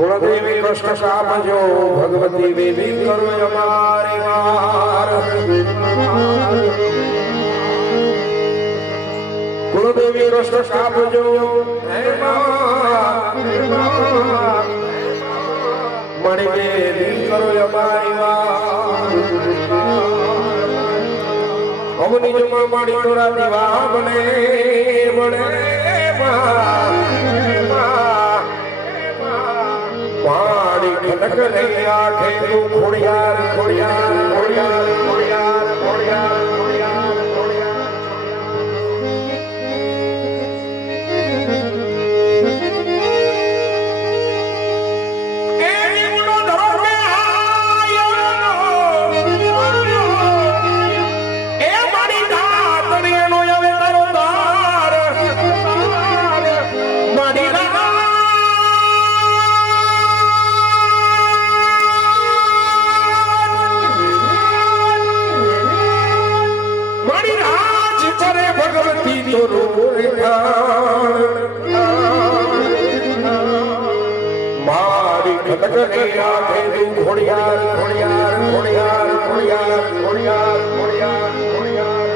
कुलदेवी कष्ट कापजो भगवती देवी करो हमारी मार कुलदेवी कष्ट कापजो मणि देवी करो हमारी मार अवनी जमा मणि तोरा दीवा बने बने पानी खटक नहीं आखे तू खोड़ियार खोड़ियार खोड़ियार खोड़ियार खोड़ियार खोड़ियार खोड़ियार एनी मुनो धरो के आयो ए मारी दातड़ी नो आवे तारो दार मारी भगवती तो मारी खटक नहीं आखे तू घोड़ियार घोड़ियार घोड़ियार घोड़ियार घोड़ियार घोड़ियार घोड़ियार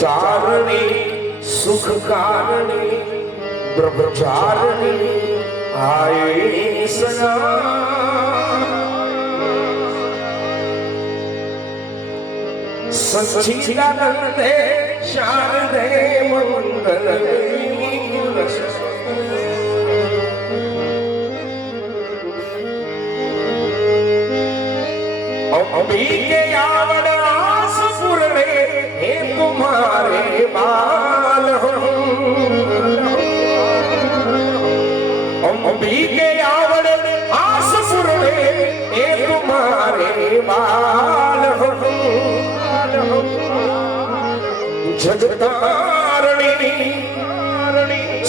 चारणी सुख कारणी ब्रह्मचारिणी आए सना सच्चिदानंदे शारदे मंगल अंबिके आवड़ आस पूरणे हे तुम्हारे बाल अंबिके आवड़ आस पूरणे हे तुम्हारे बाल जगतारणी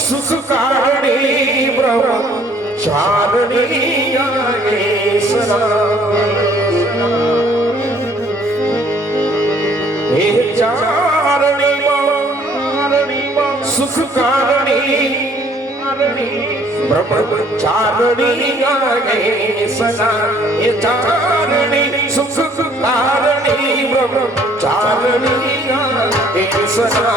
सुख कारणी ब्रह्मचारिणी आए सना हे चारणी सुख कारणी ब्रह्मचारिणी आए सना हे चारणी सुख कारणी ब्रह्मचारिणी आए सना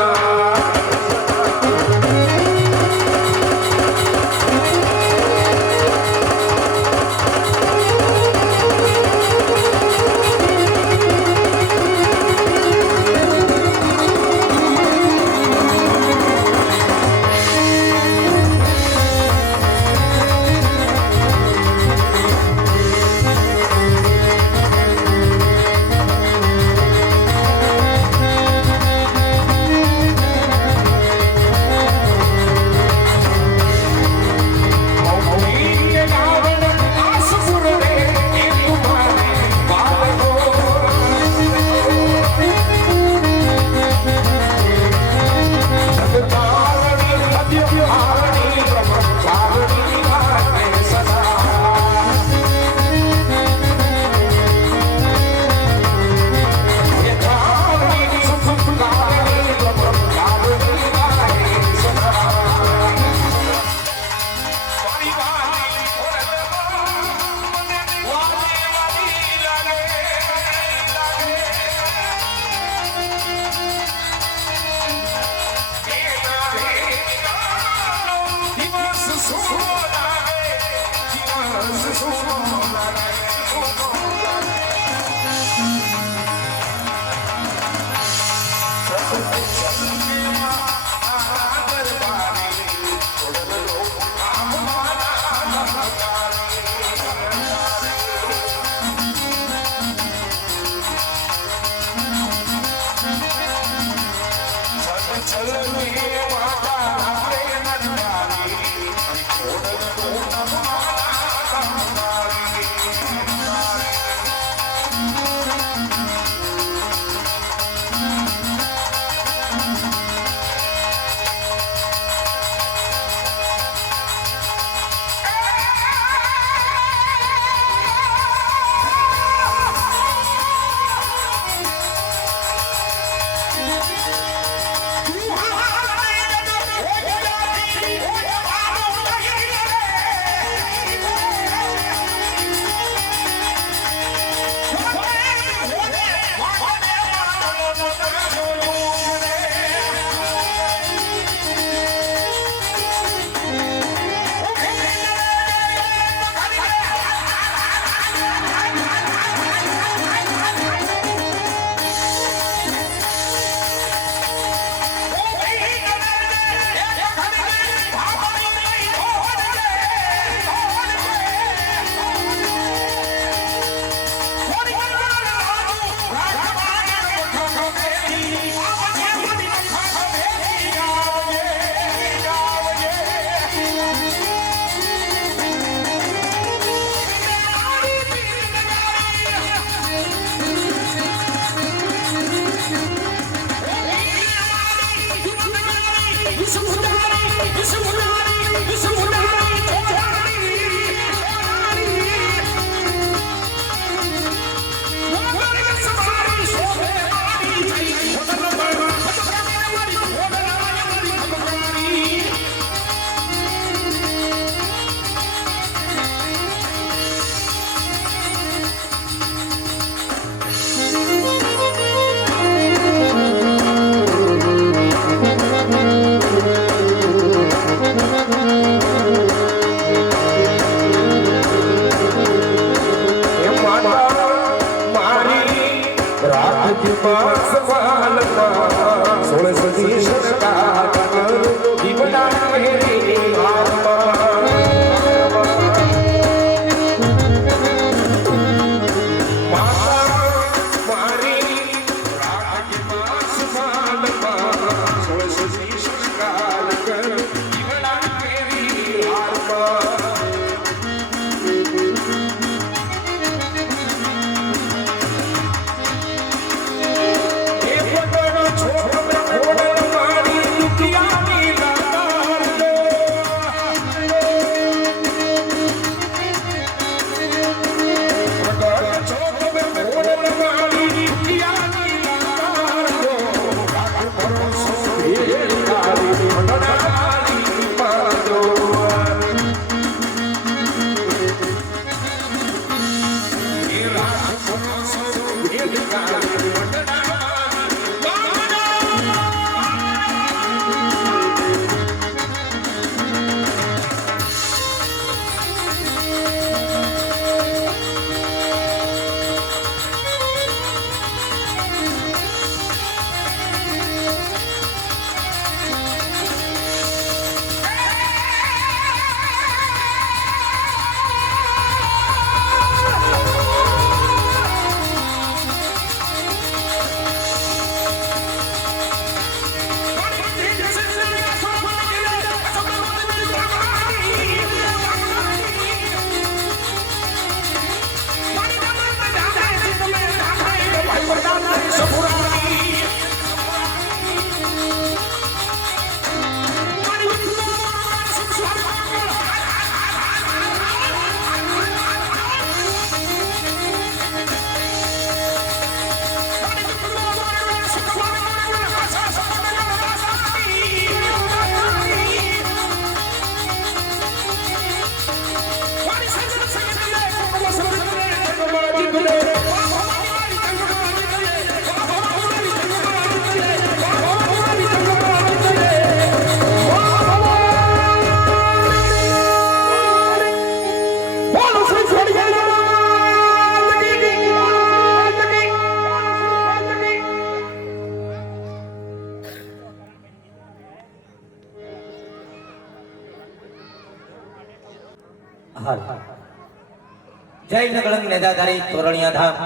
જય નગળંગ નેદાધારી તોરણિયા ધામ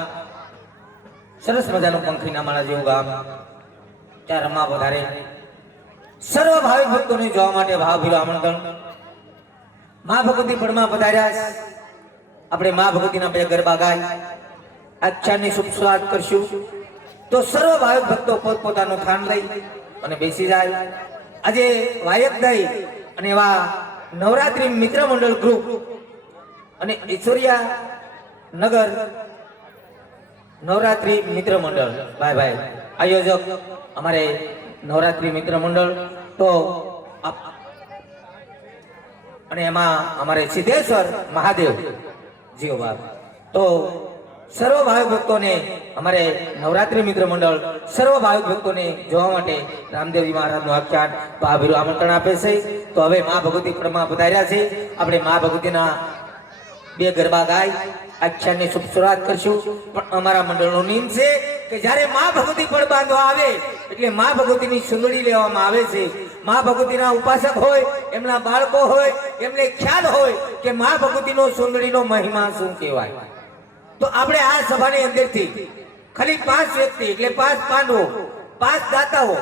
સરસ મજાનું પંખીના માળા જેવું ગામ ત્યાં રમા વધારે સર્વ ભાવિક ભક્તોને જોવા માટે ભાવભીરું આમંત્રણ. મા ભગવતી પળમાં પધાર્યા છે. આપણે મા ભગવતીના બે ગરબા ગાય આખ્યાનની શુભ શરૂઆત કરશું. તો સર્વ ભાવિક ભક્તો પોતપોતાનું સ્થાન લઈ અને બેસી જાય. આજે વાયક દઈ અને એવા નવરાત્રી મિત્ર મંડળ ગ્રુપ અને ઈશ્વરિયા નગર નવરાત્રી મિત્ર મંડળ ભાઈ આયોજક અમારે નવરાત્રી મિત્ર મંડળ તો અને એમાં અમારે સિદ્ધેશ્વર મહાદેવ જીઓ બાપ. તો સર્વ ભાવિક ભક્તોને અમારે નવરાત્રી મિત્ર મંડળ સર્વ ભાવિક ભક્તોને જોવા માટે રામદેવજી મહારાજનું આખ્યાન ભાવભીરું આમંત્રણ આપે છે. તો હવે મા ભગવતી પળમાં પધાર્યા છે. આપણે મા ભગવતીના બે ગરબા ગાય આખ્યાનની શુભ શરૂઆત કરશું. પણ અમારા મંડળનો નિયમ છે કે જ્યારે મા ભગવતી પળ બાંધવા આવે એટલે મા ભગવતીની સુંદરી લેવામાં આવે છે. મા ભગવતીના ઉપાસક હોય, એમના બાળકો હોય, એમને ખ્યાલ હોય કે મા ભગવતીનો સુંદરીનો મહિમા શું કહેવાય. તો આપણે આ સભાની અંદરથી ખાલી 5 વ્યક્તિ એટલે 5 પાંડવો, 5 દાતાઓ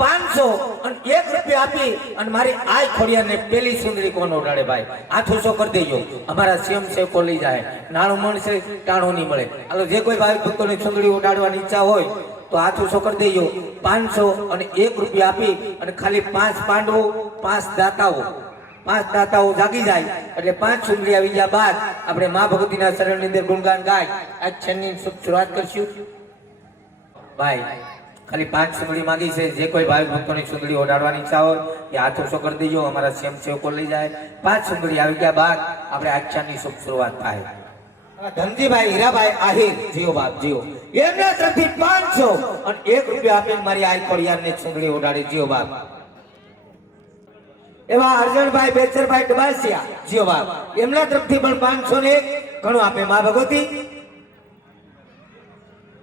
500 અને 1 રૂપિયા આપી અને મારી આ ખોડિયાને પેલી સુંદરી કોણ ઉડાડે ભાઈ હાથ ઊંચો કરી દેજો. અમારા સીએમ સેવકો લઈ જાય. નાણું મળશે, ટાણું નહીં મળે. હાલો, જે કોઈ ભાઈ ભક્તોની સુંદરી ઉડાડવાની ઈચ્છા હોય તો હાથ ઊંચો કરી દેજો. 500 અને 1 રૂપિયા આપી અને ખાલી 5 પાંડવો, 5 દાતાઓ જાગી જાય એટલે 5 સુંદરી આવી ગયા બાદ આપણે મા ભગવતીના શરણની અંદર ગુણગાન ગાય આખ્યાનની શુભ શરૂઆત કરશું. ભાઈ ખાલી 5 સુંદરી માંગી છે. જે કોઈ ભાઈ ભક્તોની સુંદરી ઓડાડવાની ઈચ્છા હોય એ હાથ ઊંચો કરી દેજો. અમારા સેમ સેવકો લઈ જાય. 5 સુંદરી આવી ગયા બાદ આપણે આખ્યાનની શુભ શરૂઆત થાય. ધનજીભાઈ હીરાભાઈ આહિર જીઓ બાપ જીઓ એમના તરફથી 500 અને 1 રૂપિયા આપીને મારી આ ખોડિયાને સુંદરી ઓડાડી જીઓ બાપ. એવા અર્જણભાઈ બેચરભાઈ ડબાસિયા જીઓ બાપ એમના તરફથી પણ 500 ને 1 ઘણું આપે મા ભગવતી.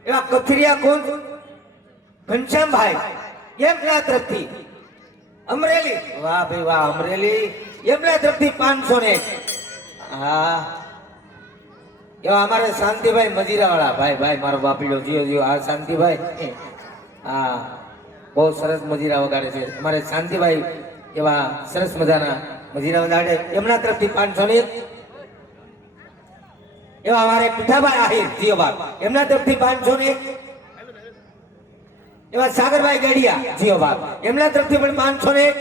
એવા કથરિયા કુંજ ઘનશ્યામભાઈ એમના તરફથી અમરેલી, વાહ ભાઈ વાહ, અમરેલી એમના તરફથી 500 ને 1. હા, એવા અમારે શાંતિભાઈ મજીરાવાળા ભાઈ મારો બાપીડો જીઓ આ શાંતિભાઈ, હા બહુ સરસ મજીરા વગાડે છે. અમારે શાંતિભાઈ એવા સરસ મજાના મજીરા વગાડે એમના તરફથી 500 ને 1. એવા અમારે પીઠાભાઈ આહિર જીઓ બાપ એમના તરફથી 500 ને 1. એવા સાગરભાઈ ગડિયા જીઓ બાપ એમના તરફથી પણ 500 ને 1.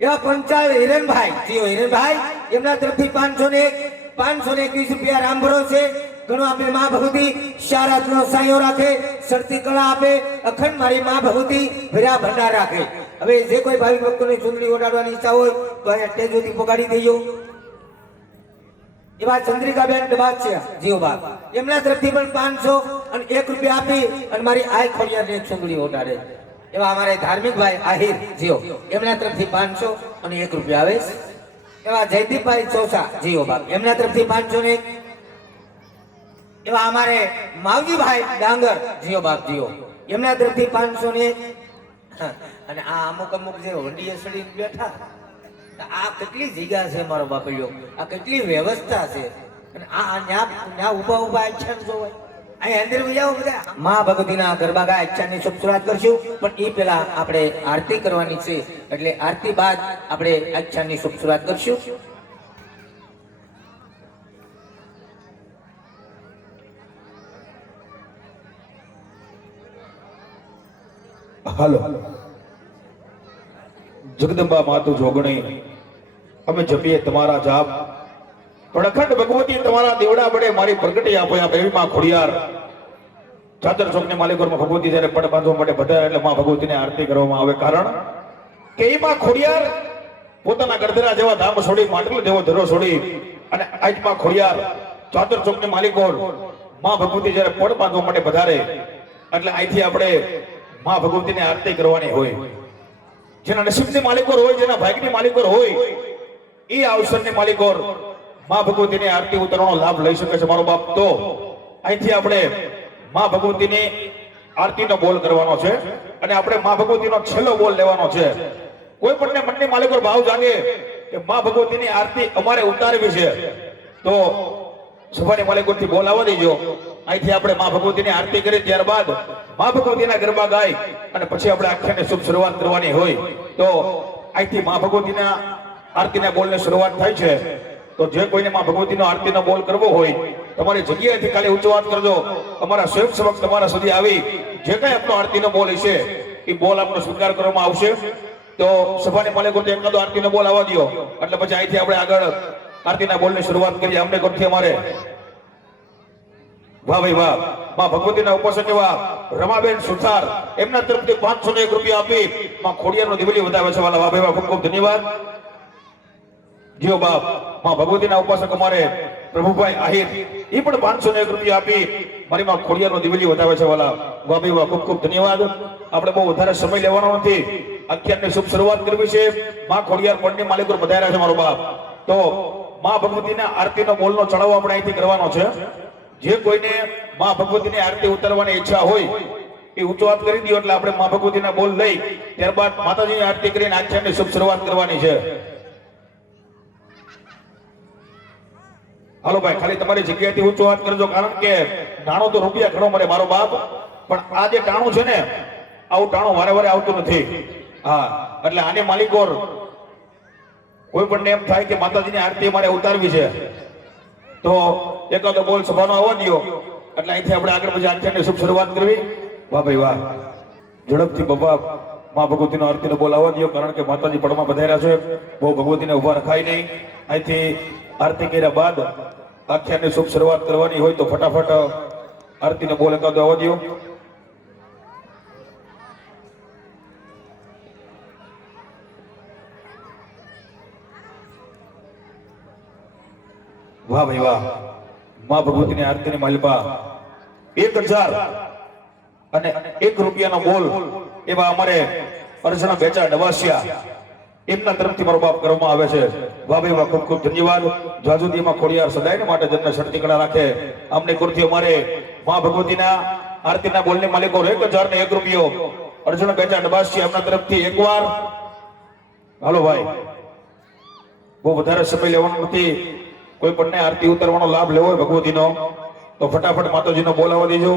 એવા પંચાલ હિરણભાઈ જીઓ હિરણભાઈ એમના તરફથી 500 ને 1. 521 રૂપિયા રામ ભરોસે ઘણું આપે મા ભગવતી. શારદનો સાયો રાખે, શરતી કળા આપે, અખંડ મારી મા ભગવતી ભર્યા ભંડાર રાખે. હવે જે કોઈ ભાવિક ભક્તોની ચૂંટણી ઓડાડવાની ઈચ્છા હોય તો અહીંયા સ્ટેજોથી પગાડી દેજો. એવા ચંદ્રિકાબેન ડબાસિયા જીઓ બાપ એમના તરફથી પણ 500 અને 1 રૂપિયા આપી અને મારી આ ખોડિયાને ચૂંટણી ઓડાડે. એવા અમારે ધાર્મિકભાઈ આહિર જીઓ એમના તરફથી 500 અને 1 રૂપિયા આવે. એવા જયદીપભાઈ ચોસા જીઓ બાપ એમના તરફથી 500 ને 1. એવા અમારે માવજીભાઈ ડાંગર જીઓ બાપ જીઓ એમના તરફથી 500 ને 1. અને આ અમુક જે વંડીએ સડી બેઠા, આ કેટલી જગ્યા છે મારો બાપલ્યો, આ કેટલી વ્યવસ્થા છે. અને આ ન્યા ઉભા આખ્યાન જોવાય. અહીં અંદર જાઓ બધા. મા ભગવતીના ગરબા ગાય આખ્યાનની શુભ શરૂઆત કરશું. પણ એ પહેલા આપણે આરતી કરવાની છે એટલે આરતી બાદ આપણે આખ્યાનની શુભ શરૂઆત કરશું. હાલો, જગદંબા માતુ જોગણી અમે જપીએ તમારા જાપ. પણ અખંડ ભગવતી તમારા દેવડા પડે મારી પ્રગટી આપો. એવી માં ખોડિયાર ચાદર ચોકની માલિકોરમાં ભગવતી જ્યારે પડ બાંધવા માટે બધા એટલે માં ભગવતીને આરતી કરવામાં આવે. કારણ કે એ માં ખોડિયાર પોતાના ગરદરા જેવા ધામ છોડી, માટલો જેવો ધરો છોડી અને આજ માં ખોડિયાર ચાદર ચોકની માલિકો માં ભગવતી જ્યારે પડ બાંધવા માટે વધારે એટલે અહીંથી આપણે માં ભગવતીની આરતી કરવાની હોય. જેના નસીબની માલિકો હોય, જેના ભાગ્યની માલિકો હોય એ અવસરની માલિકો માં ભગવતીની આરતી ઉતરવાનો લાભ લઈ શકે છે મારો બાપ. તો અહીંથી આપણે માં ભગવતીની આરતીનો બોલ કરવાનો છે અને આપણે માં ભગવતીનો છેલ્લો બોલ લેવાનો છે. કોઈ પણ મનની માલિકો ભાવ જાગે કે માં ભગવતીની આરતી અમારે ઉતારવી છે તો સભાની માલિકોથી બોલ આવવા દેજો. અહીંથી આપણે માં ભગવતીની આરતી કરી ત્યારબાદ મા ભગવતીના ગરબા ગાય અને પછી આપણે આખ્યાનની શુભ શરૂઆત કરવાની હોય તો અહીંથી મા ભગવતીના આરતીના બોલની શરૂઆત થાય છે. તો જે કોઈને મા ભગવતીનો આરતીનો બોલ કરવો હોય તમારી જગ્યાએથી ખાલી ઊંચો વાત કરજો. અમારા સ્વયંસેવક તમારા સુધી આવી જે કાંઈ આપણો આરતીનો બોલ હશે એ બોલ આપણો સ્વીકાર કરવામાં આવશે. તો સભાની માલિકો એકાદો આરતીનો બોલ આવવા દો એટલે પછી અહીંથી આપણે આગળ આરતીના બોલની શરૂઆત કરીએ. અમને કોઠી અમારે વાહ ભાઈ વાહ. માં ભગવતીના ઉપાસક એવા રમાબેન સુથાર એમના તરફથી 501 રૂપિયા આપી માં ખોડિયારનો દિવાળી વધાવે છે. વાલા વાહ ભાઈ વાહ, ખૂબ ખૂબ ધન્યવાદ. જીઓ બાપ. માં ભગવતીના ઉપાસક અમારે પ્રભુભાઈ આહિર એ પણ 501 રૂપિયા આપી મારી માં ખોડિયારનો દિવાળી વધાવે છે. વાલા વાહ ભાઈ વાહ, ખૂબ ખૂબ ધન્યવાદ. આપણે બહુ વધારે સમય લેવાનો નથી. આખ્યાનની શુભ શરૂઆત કરવી છે. માં ખોડિયાર પંડની માલિકો વધાર્યા છે મારો બાપ. તો માં ભગવતીના આરતીનો બોલનો ચડાવો આપણે અહીંથી કરવાનો છે. જે કોઈને માં ભગવતીની આરતી ઉતારવાની ઈચ્છા હોય એ ઊંચો હાથ કરી દો એટલે આપણે માં ભગવતીના બોલ લઈ ત્યારબાદ માતાજીની આરતી કરીને આખ્યાનની શુભ શરૂઆત કરવાની છે. હાલો ભાઈ, ખાલી તમારી જગ્યાએથી ઊંચો હાથ કરજો, કારણ કે ટાણું તો રૂપિયા ઘણો મળે મારો બાપ, પણ આ જે ટાણું છે ને આવું ટાણું વારે વારે આવતું નથી. હા, એટલે આને માલિકોર કોઈ પણ એમ થાય કે માતાજીની આરતી મારે ઉતારવી છે તો એકાદો બોલ સભાનો આવવા દો એટલે અહીંથી આપણે આગળ પછી આખ્યાનની શુભ શરૂઆત કરવી. વાહ ભાઈ વાહ. ઝડપથી બાપા માં ભગવતીનો આરતીનો બોલ આવવા દો, કારણ કે માતાજી પડમાં પધાર્યા છે. બહુ ભગવતીને ઉભા રખાય નહીં. અહીંથી આરતી કર્યા બાદ આખ્યાનની શુભ શરૂઆત કરવાની હોય તો ફટાફટ આરતીનો બોલ એકાદો આવવા દો. વાહ ભાઈ વાહ. માં ભગવતીની આરતીની માલિપા 1001 રૂપિયાનો બોલ એવા અમારે અર્ચના બેચા ડવાસિયા એમના તરફથી મારો બાપ કરવામાં આવે છે. વાહ ભાઈ વાહ, ખૂબ ખૂબ ધન્યવાદ. જાજુદીમાં ખોડિયાર સદાયને માટે જેમને શરતી કળા રાખે અમને કુરથી અમારે માં ભગવતીના આરતીના બોલની માલિકો 1001 રૂપિયો અર્ચના બેચા ડવાસિયા એમના તરફથી એકવાર. હાલો ભાઈ, બહુ વધારે સમય લેવાનો નથી. કોઈ પણ આરતી ઉતારવાનો લાભ લેવો હોય ભગવતીનો તો ફટાફટ માતાજીનો બોલાવવા દેજો.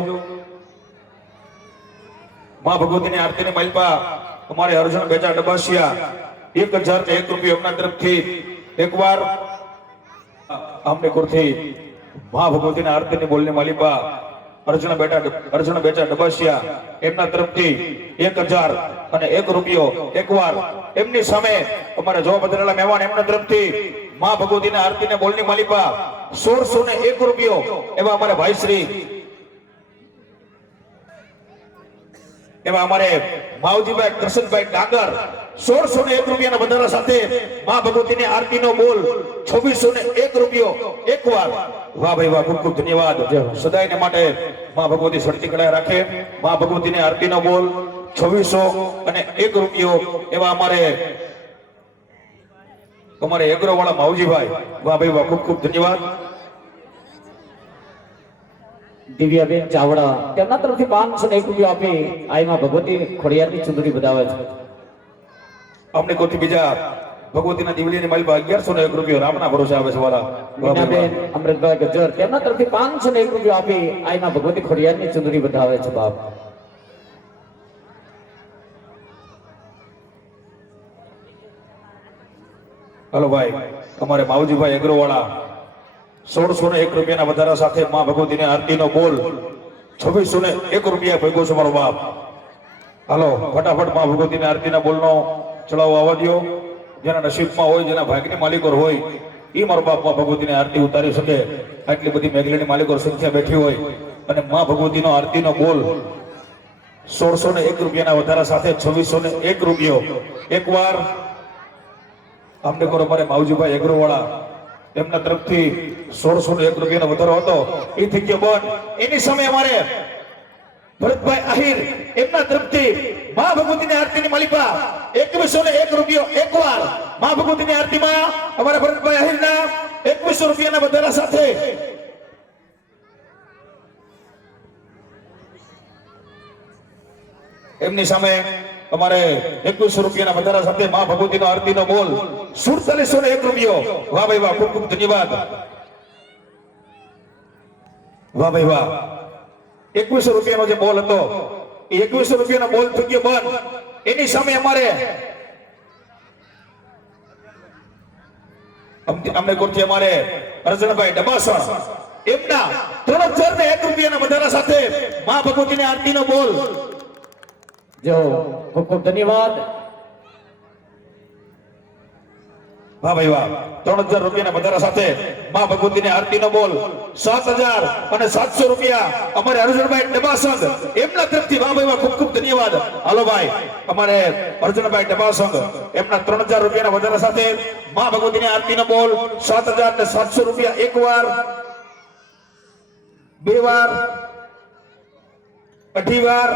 માં ભગવતીની આરતીની માલિપા અમારે અર્જુન બેચા ડબાસિયા 1001 રૂપિયા એમના તરફથી એકવાર. આમને કોરથી માં ભગવતીની આરતીની બોલની માલિપા અર્જુન બેચા ડબાસિયા એમના તરફથી 1001 રૂપિયો એકવાર. એમની સામે અમારે જો બદરેલા મહેમાન એમના તરફથી માં ભગવતીના આરતીને બોલની માલિપા 1601 રૂપિયો એવા અમારે ભાઈ શ્રી એવા અમારે માવજીભાઈ કૃષ્ણભાઈ ડાંગર 1601 રૂપિયાના વધારા સાથે માં ભગવતીની આરતીનો બોલ 2601 રૂપિયો એકવાર. વાહ ભાઈ વાહ, ખૂબ ખૂબ ધન્યવાદ. સદાયને માટે માં ભગવતી શરતી કળા રાખે. માં ભગવતીની આરતીનો બોલ 2601 રૂપિયો એવા અમારે એગ્રોવાળા માવજીભાઈ. વાહ ભાઈ વાહ, ખૂબ ખૂબ ધન્યવાદ. દિવ્યાબેન ચાવડા તેમના તરફથી 501 રૂપિયા આપી આઈમાં ભગવતી ખોડિયારની ચુંદડી બતાવે છે. અમને કોથી બીજા ભગવતીના દિવાળીની માલિપા 1101 રૂપિયો રામના ભરોસે આવે છે. વાલા મીનાબેન અમૃતભાઈ ગજર તેમના તરફથી 501 રૂપિયા આપી આઈમાં ભગવતી ખોડિયારની ચુંદડી બતાવે છે. બાપ હાલો ભાઈ, અમારે માવજીભાઈ એગ્રોવાળા 1601 રૂપિયાના વધારા સાથે માં ભગવતીની આરતીનો બોલ 2601 રૂપિયા ભેગો છે મારો બાપ. હાલો ફટાફટ માં ભગવતીની આરતીના બોલનો ચડાવો આવવા દો. જેના નસીબમાં હોય, જેના ભાગ્યની માલિકો હોય એ મારો બાપ માં ભગવતીની આરતી ઉતારી શકે. આટલી બધી મેઘલીની માલિકો સંખ્યા બેઠી હોય અને માં ભગવતીનો આરતીનો બોલ 1601 રૂપિયાના વધારા સાથે 2601 રૂપિયો એકવાર. અમને કરો મારે માવજીભાઈ એગ્રોવાળા એમના તરફથી 1601 રૂપિયાનો વધારો હતો એ થઈ ગયો બંધ. એની સામે અમારે ભરતભાઈ આહિર એમના તરફથી માં ભગવતીની આરતીની માલિપા 2101 રૂપિયો એકવાર. માં ભગવતીની આરતીમાં અમારા ભરતભાઈ આહિરના 2100 રૂપિયાના વધારા સાથે એમની સામે અમારે 2100 રૂપિયાના વધારા સાથે માં ભગવતીનો આરતીનો બોલ 4701 રૂપિયો. વાહ ભાઈ વાહ, ખૂબ ખૂબ ધન્યવાદ. વાહ ભાઈ વાહ. 2100 રૂપિયાનો જે બોલ હતો એ 2100 રૂપિયાના બોલ થઈ ગયો બંધ. એની સામે અમારે અમને કોરથી અમારે અર્જુનભાઈ ડબાસણ એમના 3001 રૂપિયાના વધારા સાથે માં ભગવતીની આરતીનો બોલ. જો ખૂબ ખૂબ ધન્યવાદ. વાહ ભાઈ વાહ. 3000 રૂપિયાના વધારા સાથે માં ભગવતીની આરતીનો બોલ 7700 રૂપિયા અમારે અર્જુનભાઈ ડબાસંગ એમના તરફથી. વાહ ભાઈ વાહ, ખૂબ ખૂબ ધન્યવાદ. હાલો ભાઈ, અમારે અર્જુનભાઈ ડબાસંગ એમના 3000 રૂપિયાના વધારા સાથે માં ભગવતીની આરતીનો બોલ 7700 રૂપિયા. એક વાર, બે વાર, અઢી વાર.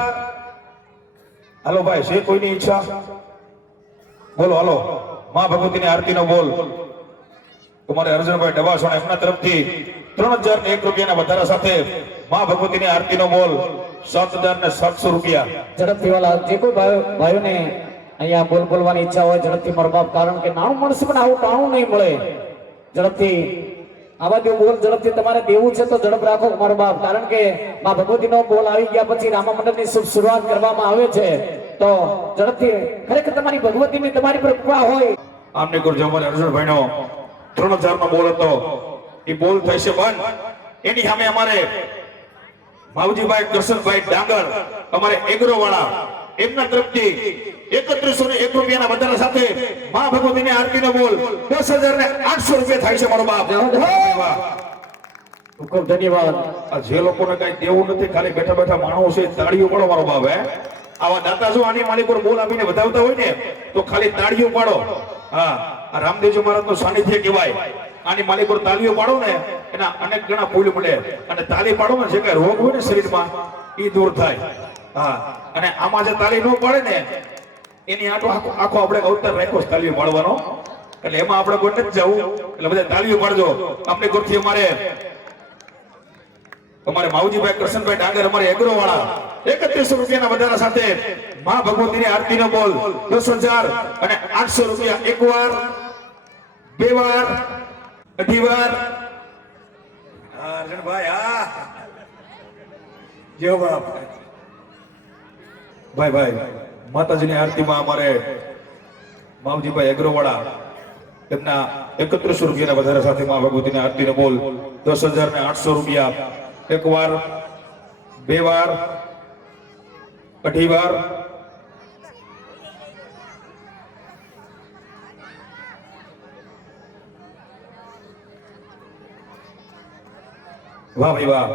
હાલો ભાઈ, છે કોઈની ઈચ્છા? બોલો હાલો. માં ભગવતીની આરતીનો બોલ તમારે અર્જુનભાઈ ડબાસણ એમના તરફથી 3001 રૂપિયાના વધારા સાથે માં ભગવતીની આરતીનો બોલ 7700 રૂપિયા. ઝડપથી વાલા જે કોઈ ભાઈઓને અહીંયા બોલ બોલવાની ઈચ્છા હોય ઝડપથી મારો બાપ, કારણ કે નાનું મળશે પણ આવું ટાણું નહીં મળે. ઝડપથી આવા જો બોલ ઝડપથી તમારે દેવું છે તો ઝડપ રાખો મારો બાપ, કારણ કે માં ભગવતીનો બોલ આવી ગયા પછી રામા મંડળની શુભ શરૂઆત કરવામાં આવે છે. તો ઝડપથી ખરેખર તમારી ભગવતીની તમારી પર કૃપા હોય. આમને કરજો. અમારે અર્જુનભાઈનો 3000 નો બોલ હતો, એ બોલ થઈ છે બંધ. એની સામે અમારે માવજીભાઈ કરશનભાઈ ડાંગર અમારે એગ્રો વાળા એમના તરફથી 3101 રૂપિયાના વધારા સાથે માં ભગવતીની આરતીનો બોલ 10800 રૂપિયા થાય છે મારો બાપ. વાહ. ખૂબ ખૂબ ધન્યવાદ. આ જે લોકોને કઈ દેવું નથી, ખાલી બેઠા બેઠા માણસ છે, તાળીઓ પાડો મારો બાપ. હે આવા દાતા જો આની માલિક પર બોલ આપીને વધાવતા હોય ને તો ખાલી તાળીઓ પાડો. હા, આ રામદેવજી મહારાજનું સાનિધ્ય કહેવાય. આની માલિક પર તાળીઓ પાડો ને એના અનેક ગણા પુલ મળે. અને તાળી પાડો ને જે કઈ રોગ હોય ને શરીરમાં એ દૂર થાય. હા, અને આમાં જે તાળી ન પાડે ને એની આખો આપણે અવતાર રાખ્યો તાળીઓ પાડવાનો. એટલે એમાં આપણે કોઈ નથી જવું. એટલે બધા તાળીઓ પાડજો. અમને ગુરથી અમારે માવજીભાઈ કરશનભાઈ ડાંગર અમારે એગ્રો વાળા 3100 રૂપિયાના વધારા સાથે માં ભગવતીની આરતીનો બોલ 10800 રૂપિયા. એક વાર, બે વાર, અઢી વાર. રણભાઈ હા જો બાપ. ભાઈ માતાજીની આરતીમાં અમારે માવજીભાઈ એગ્રો વાળા એમના 3100 રૂપિયાના વધારા સાથે માં ભગવતીની આરતીનો બોલ 10800 રૂપિયા. એક વાર, બે વાર, અઢી વાર. વાહ ભાઈ વાહ.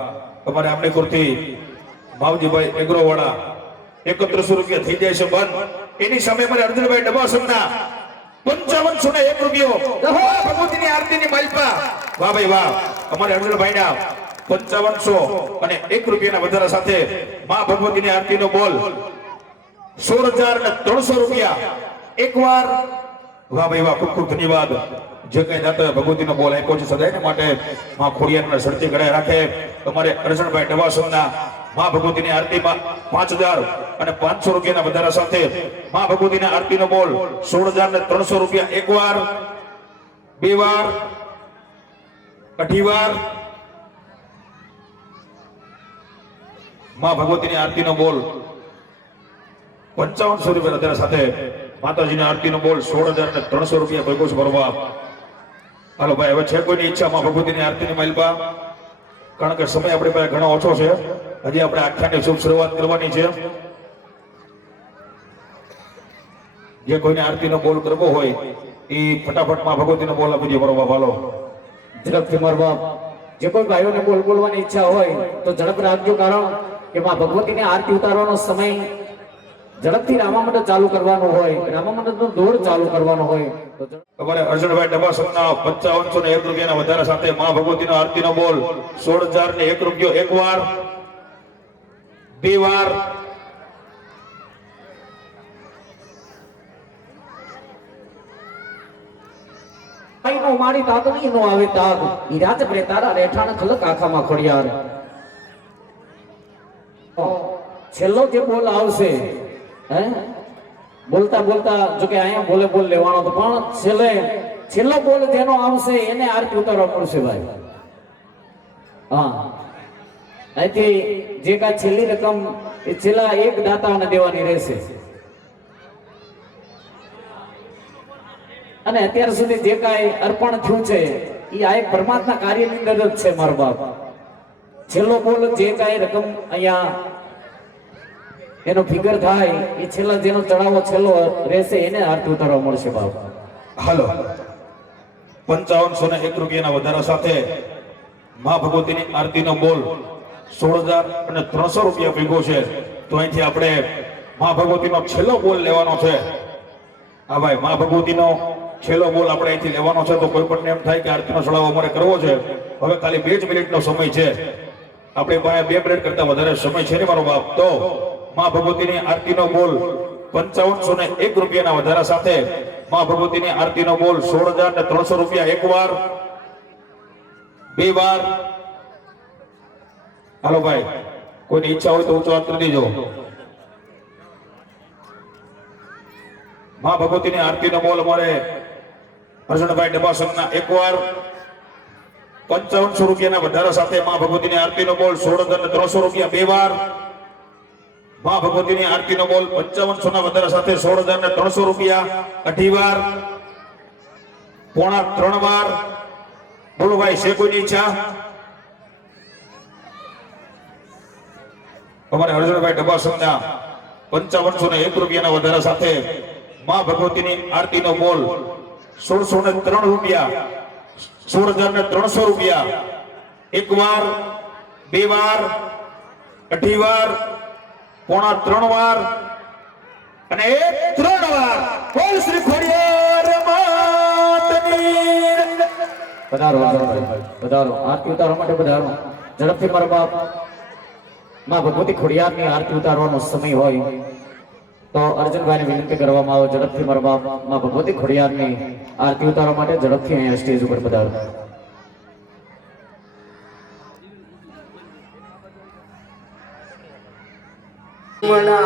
અમારે આપણે કુર્તી માવજીભાઈ એગ્રો વાળા 3100 રૂપિયા થઈ જાય છે બંધ. એની સામે અમારે અર્જુનભાઈ ડબાસણના 5501 રૂપિયો ભગવતીની આરતીની માલપા. વાહ ભાઈ વાહ. અમારે અર્જુનભાઈના 5501 રૂપિયાના વધારા સાથે માં ભગવતીની આરતીનો બોલ 16300 રૂપિયા. એક વાર. વાહ ભાઈ વાહ, ખૂબ ખૂબ ધન્યવાદ. જે કઈ દાતા ભગવતીનો બોલ આપ્યો છે સદાય માટે માં ખોડિયારને શરતી ગળે રાખે. અમારે અર્જુનભાઈ ડબાસણના માં ભગવતીની આરતીમાં 5500 રૂપિયાના વધારા સાથે માં ભગવતીની આરતીનો બોલ 16300 રૂપિયા. એક વાર, બે વાર, અઢી વાર. માં ભગવતીની આરતીનો બોલ 5500 રૂપિયા વધારા સાથે માતાજીની આરતીનો બોલ 16300 રૂપિયા ભેગો છે ભરવા. હાલો ભાઈ, હવે છે કોઈની ઈચ્છા માં ભગવતીની આરતીની માલપા? કારણ કે સમય આપણી પાસે ઘણો ઓછો છે. હજી આપણે આખ્યાનની શુભ શરૂઆત કરવાની છે. જે કોઈને આરતીનો બોલ કરવો હોય એ ફટાફટ માં ભગવતીનો બોલ આપી દે બરોબર. હાલો ઝડપથી મારો બાપ, જે કોઈ ભાઈઓને બોલ બોલવાની ઈચ્છા હોય તો ઝડપ રાખજો, કારણ કે માં ભગવતીની આરતી ઉતારવાનો સમય ઝડપથી રામા મંડળ ચાલુ કરવાનો હોય, રામા મંડળનો દોર ચાલુ કરવાનો હોય તો તમારે અર્જુનભાઈ ડબાસણના 5501 રૂપિયાના વધારા સાથે માં ભગવતીનો આરતીનો બોલ 16001 રૂપિયો. એક વાર, બે વાર, નો મારી તાતણી નો આવે તાગ ઈ રાત પ્રે તારા રેઠાણ ખલક આખામાં ખોડિયાર. છેલ્લો જે બોલ આવશે, હે બોલતા બોલતા જો કે અહીંયા બોલે બોલ લેવાનો તો પણ છેલ્લો બોલ જેનો આવશે એને આરતી ઉતારવા પડશે ભાઈ. હા, અહીંથી જે કાંઈ છેલ્લી રકમ એ છેલ્લા એક દાતાઓને દેવાની રહેશે. અને અત્યાર સુધી જે કાંઈ અર્પણ થયું છે એ આ એક પરમાત્મા કાર્યની અંદર જ છે મારો બાપ. છેલ્લો બોલ જે કાંઈ રકમ અહીંયા એનો ફિગર થાય એ છેલ્લા જેનો ચડાવો છેલ્લો રહેશે એને આરતી ઉતારવા મળશે બાપ. હાલો 5501 રૂપિયાના વધારા સાથે મા ભગવતીની આરતીનો બોલ 16,300 રૂપિયા ભેગો છે. તો અહીંથી આપણે મા ભગવતીનો છેલ્લો બોલ લેવાનો છે. હા ભાઈ, મા ભગવતીનો છેલ્લો બોલ આપણે અહીંથી લેવાનો છે. તો કોઈ પણ એમ થાય કે આરતીનો ચડાવો અમારે કરવો છે, હવે ખાલી 2 જ મિનિટનો સમય છે. આપણી પાસે 2 મિનિટ કરતા વધારે સમય છે ને મારો બાપ. તો મા ભગવતીની આરતીનો બોલ 5501 રૂપિયાના વધારા સાથે મા ભગવતીની આરતીનો બોલ 16,300 રૂપિયા. એક વાર, બે વાર. હાલો ભાઈ, કોઈની ઈચ્છા હોય તો ઊંચો હાથ કરી દેજો. મા ભગવતીની આરતીનો બોલ અમારે અર્જુનભાઈ ડબાસરના એક વાર 5500 રૂપિયાના વધારા સાથે મા ભગવતીની આરતીનો બોલ 16,300 રૂપિયા. બે વાર. મા ભગવતીની આરતીનો બોલ 5500 ના વધારા સાથે 16,300 રૂપિયા. અઢી વાર, પોણા 3 વાર. બોલો ભાઈ, છે કોઈની ઈચ્છા? અમારે અર્જુનભાઈ ડબાસરના 5501 રૂપિયાના વધારા સાથે મા ભગવતીની આરતીનો બોલ 1603 રૂપિયા. 16,300 રૂપિયા. એક વાર, બે વાર, અઢી વાર, પોણા 3 વાર અને 3 વાર. બોલ શ્રી ખોડિયાર માતની. પધારો અર્જુનભાઈ, પધારો. આરતી ઉતારવા માટે પધારો. ઝડપથી મારા બાપ. માં ભગવતી ખોડિયારની આરતી ઉતારવાનો સમય હોય તો અર્જુનભાઈને વિનંતી કરવામાં આવે, ઝડપથી મારા બાપ માં ભગવતી ખોડિયારની આરતી ઉતારવા માટે ઝડપથી અહીંયા સ્ટેજ ઉપર પધારો. Yeah.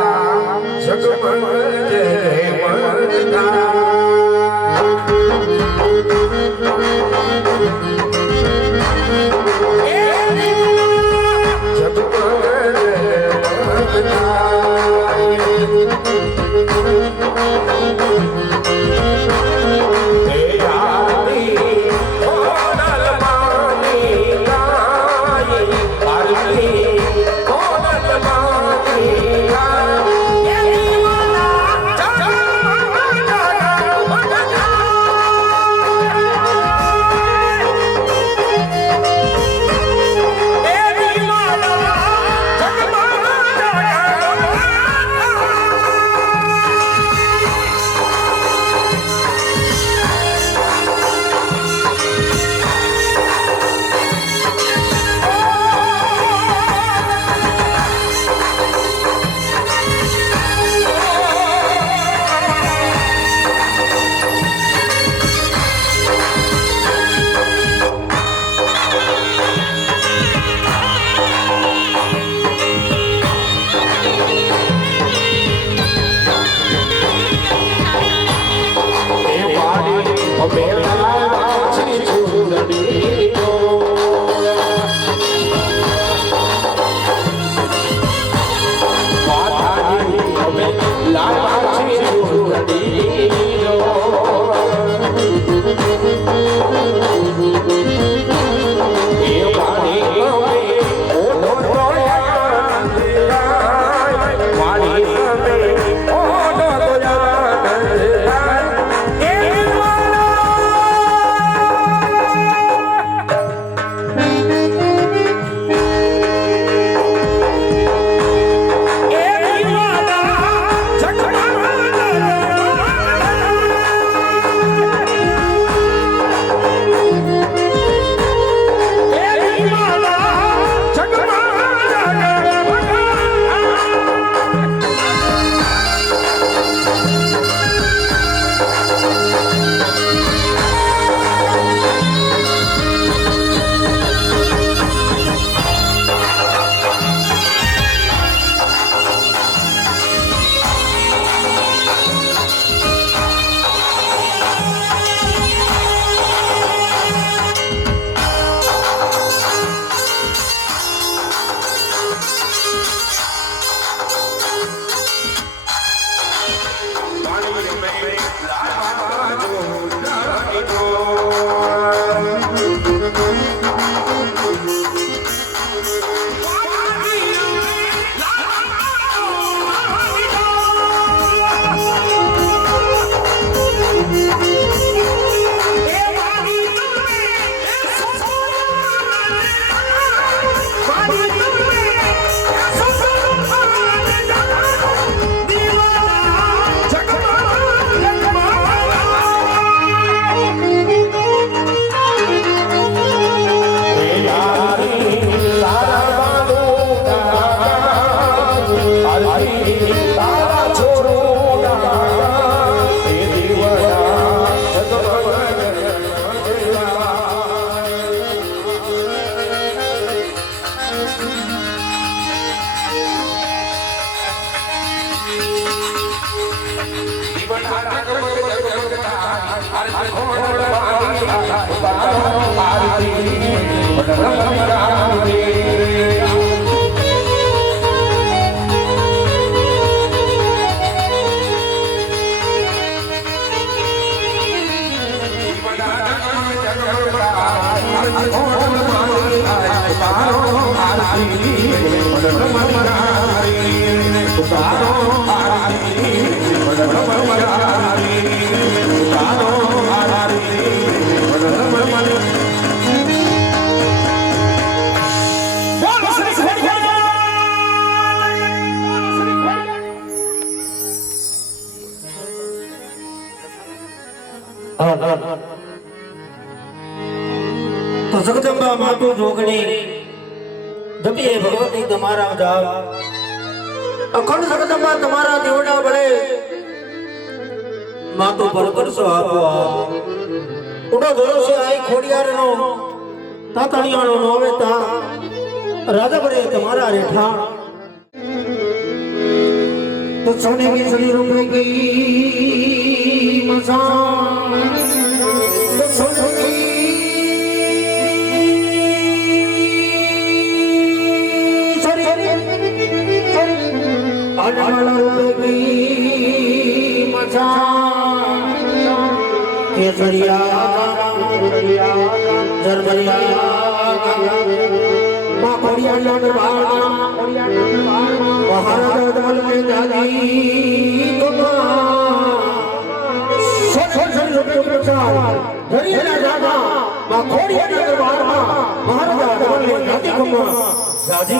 તો જગદંબા માતું જોગણી જપીએ ભગવતી તમારા જાવ અખંડ જગદંબા તમારા દેવડા બળે માતું પર કરશો આપો ઉડો ભરોસે આઈ ખોડિયારનો તાતણિયાનો નોવે તા રાજા બળે તમારા રેઠા तो सोने की सड़ी रुपए की मसान तो सोने की सड़ी आने रुपए की मसान केसरिया जरबरिया माँ खोड़िया महाराजा दमन में जागी महाराजा दमन में जाती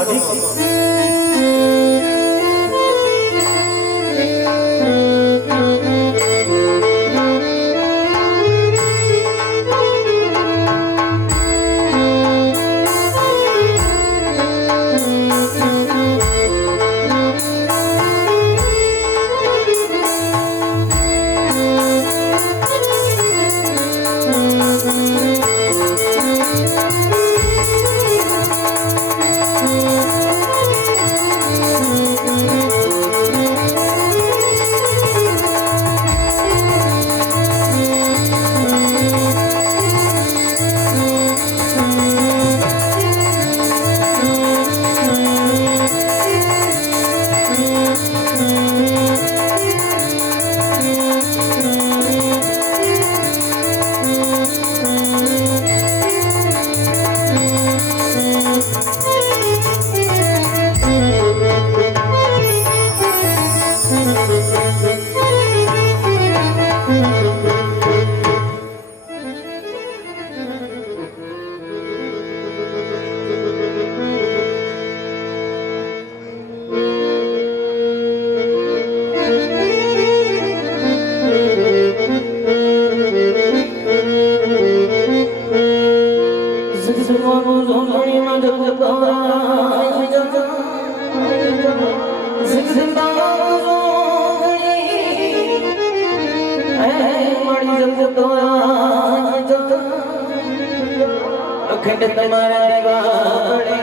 અખંડ તમારા દીવાડે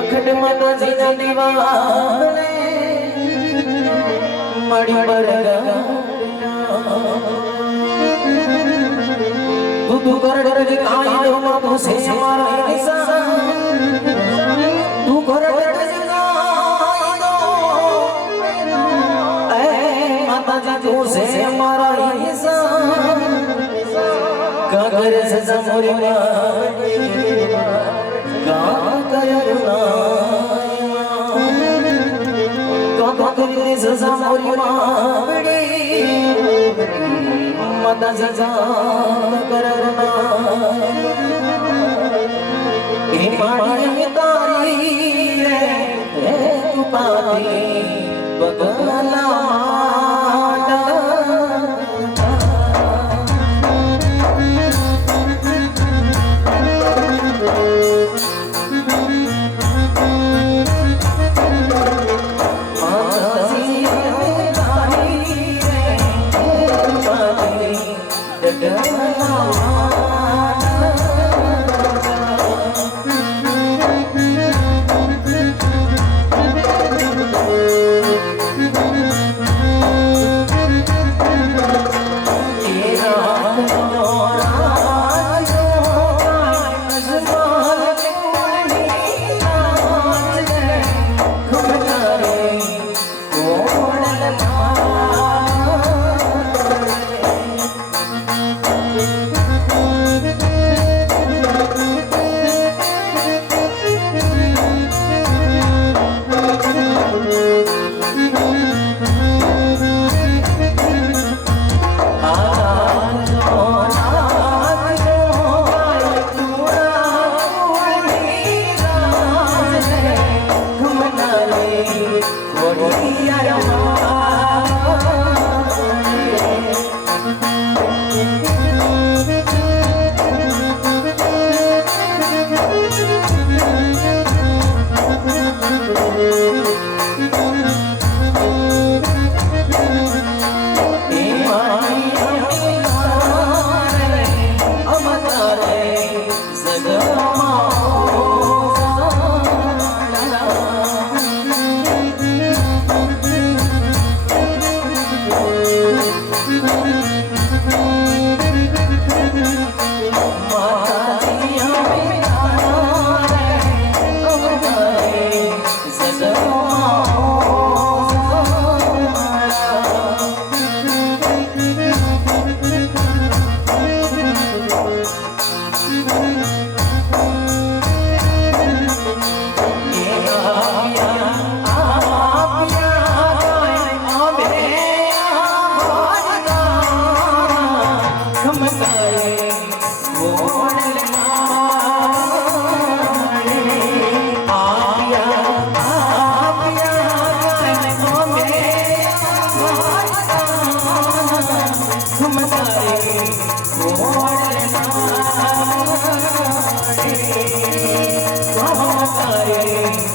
અખંડ માતાજીના દીવાડે મળી બરગા તું કર ડર કાઈ દો માતો સે મારા ઈસા તું કર ડર કાઈ દો એ માતાજી તું સે મારા ઈસા કાગર સે સમોરી કા કરુણા કાગર સે સમોરી माता सजा करना ए माड़ी तारी रे तू पाती बगला રાજા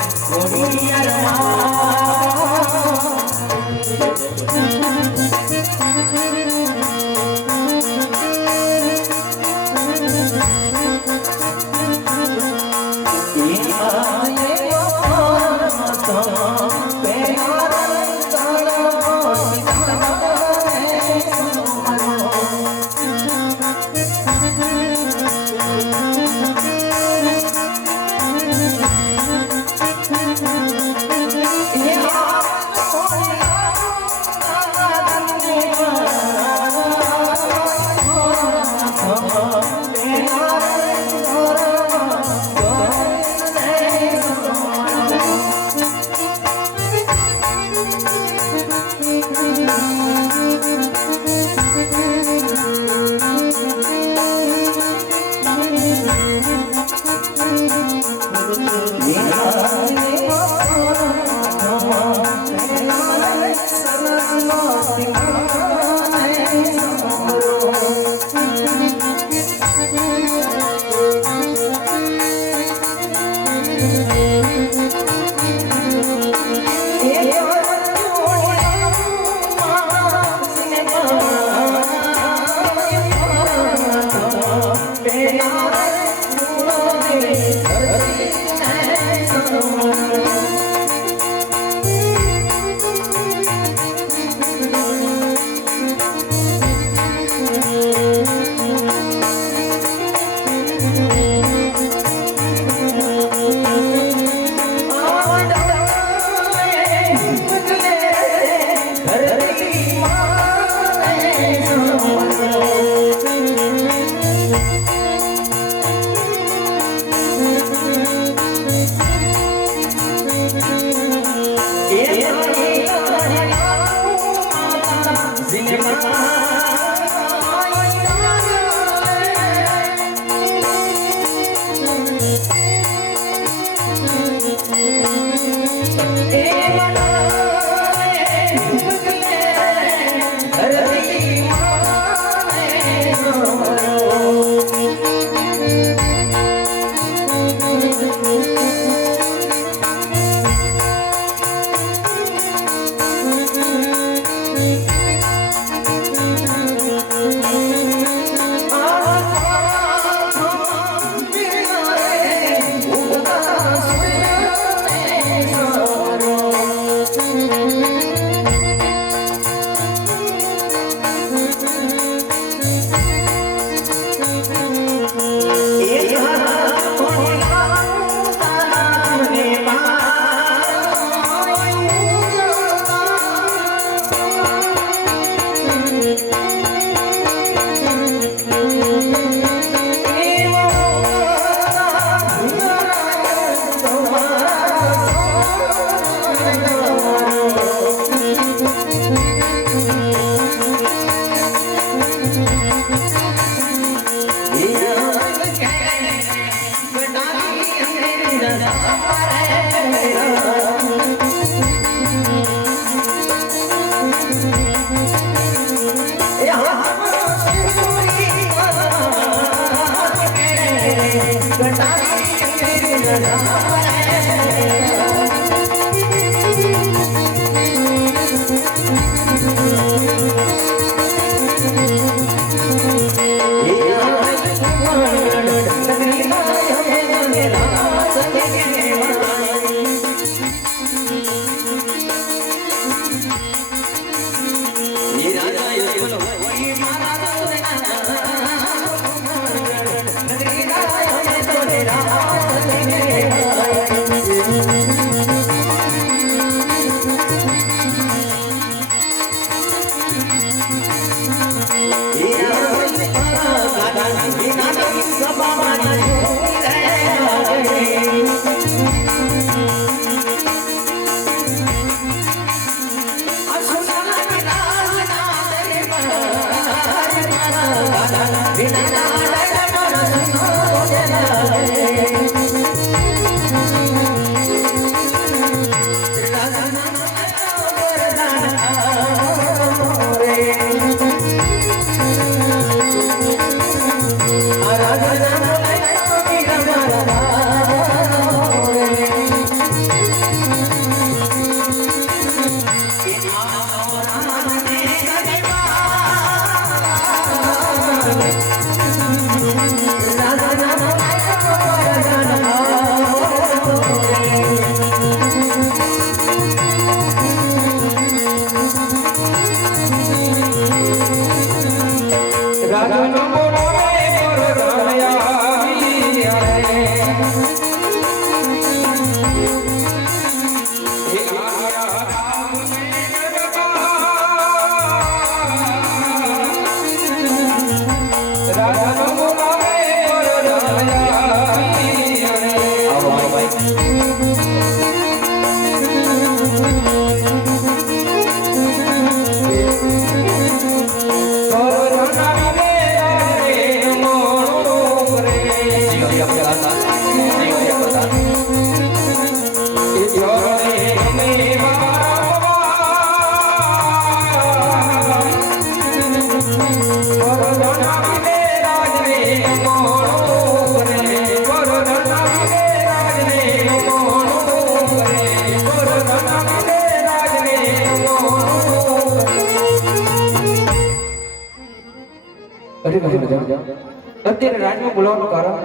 અત્યારે રાજમાં બોલાવવાનું કારણ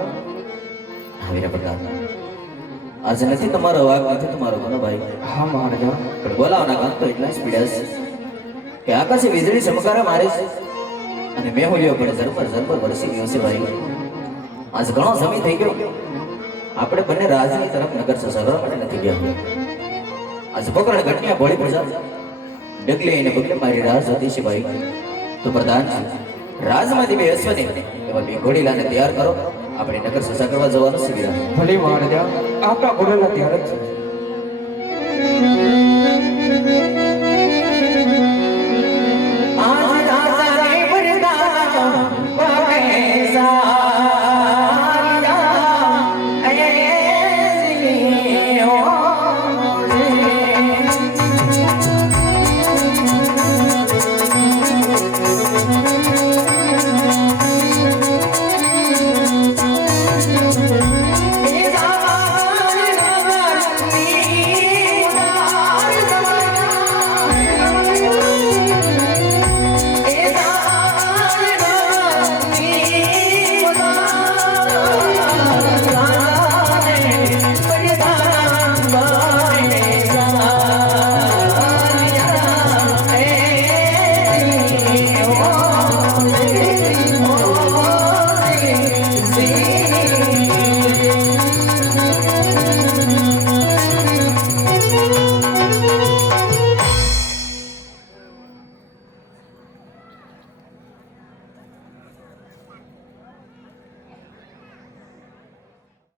વીરા પ્રતાપ આજે નથી તમારો વાગ નથી તમારો ઘણો ભાઈ હા મહારાજા પણ બોલાવવાના કામ તો એટલા જ પીડ્યા છે કે આકાશે વીજળી ચમકારા મારે છે અને મેં હોલ્યો પણ ઝરમર વરસી ગયો છે ભાઈ આજ ઘણો સમય થઈ ગયો આપણે બંને રાજની તરફ નગર સસારવા માટે નથી ગયા આજ પકડ ઘટના ભોળી પ્રજા ડગલે એને પગલે મારી રાહ જોતી છે ભાઈ તો પ્રધાન રાજમાંથી બે અશ્વને એવા બે ઘોડીલાને તૈયાર કરો આપણે નગર સસા કરવા જવાનું છે વીરા ભલે મહારાજા આપણા ઘોડેલા તૈયાર જ છે